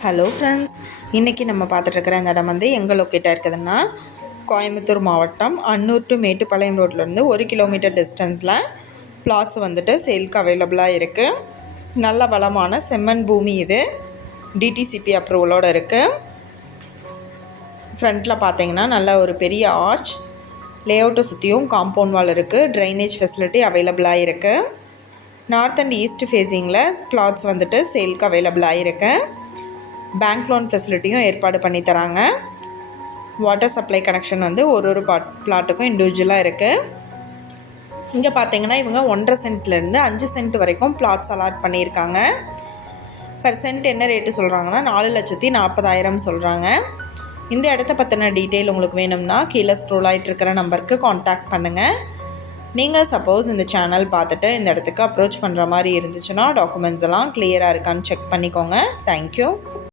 Hello friends இன்றைக்கி நம்ம பார்த்துட்ருக்குற இந்த இடம் வந்து எங்கே லொக்கேட்டாக இருக்குதுன்னா கோயம்புத்தூர் மாவட்டம் அன்னூர் டு மேட்டுப்பாளையம் ரோட்லேருந்து ஒரு கிலோமீட்டர் டிஸ்டன்ஸில் பிளாட்ஸ் வந்துட்டு சேல்க்கு அவைலபிளாக இருக்குது நல்ல வளமான செம்மண் பூமி இது. டிடிசிபி அப்ரூவலோடு இருக்குது ஃப்ரண்ட்டில் பார்த்தீங்கன்னா நல்ல ஒரு பெரிய ஆர்ச் லேஅவுட்டை சுற்றியும் காம்பவுண்ட் வால் இருக்குது ட்ரைனேஜ் ஃபெசிலிட்டி அவைலபிளாக இருக்குது நார்த் அண்ட் ஈஸ்ட் ஃபேஸிங்கில் பிளாட்ஸ் வந்துட்டு சேல்க்கு அவைலபிளாக இருக்குது பேங்க் லோன் ஃபெசிலிட்டியும் ஏற்பாடு பண்ணி தராங்க. வாட்டர் சப்ளை கனெக்ஷன் வந்து ஒரு ஒரு பாட் பிளாட்டுக்கும் இண்டிவிஜுவலாக இருக்குது இங்கே பார்த்தீங்கன்னா இவங்க ஒன்றரை சென்ட்லேருந்து அஞ்சு சென்ட் வரைக்கும் பிளாட்ஸ் அலாட் பண்ணியிருக்காங்க. பர் சென்ட் என்ன ரேட்டு சொல்கிறாங்கன்னா நாலு லட்சத்தி நாற்பதாயிரம் சொல்கிறாங்க இந்த இடத்த பற்றின டீட்டெயில் உங்களுக்கு வேணும்னா கீழே ஸ்க்ரோல் ஆகிட்டு இருக்கிற நம்பருக்கு காண்டாக்ட் பண்ணுங்கள் நீங்கள் சப்போஸ் இந்த சேனல் பார்த்துட்டு இந்த இடத்துக்கு அப்ரோச் பண்ணுற மாதிரி இருந்துச்சுன்னா டாக்குமெண்ட்ஸ் எல்லாம் கிளியராக இருக்கான்னு செக் பண்ணிக்கோங்க. தேங்க்யூ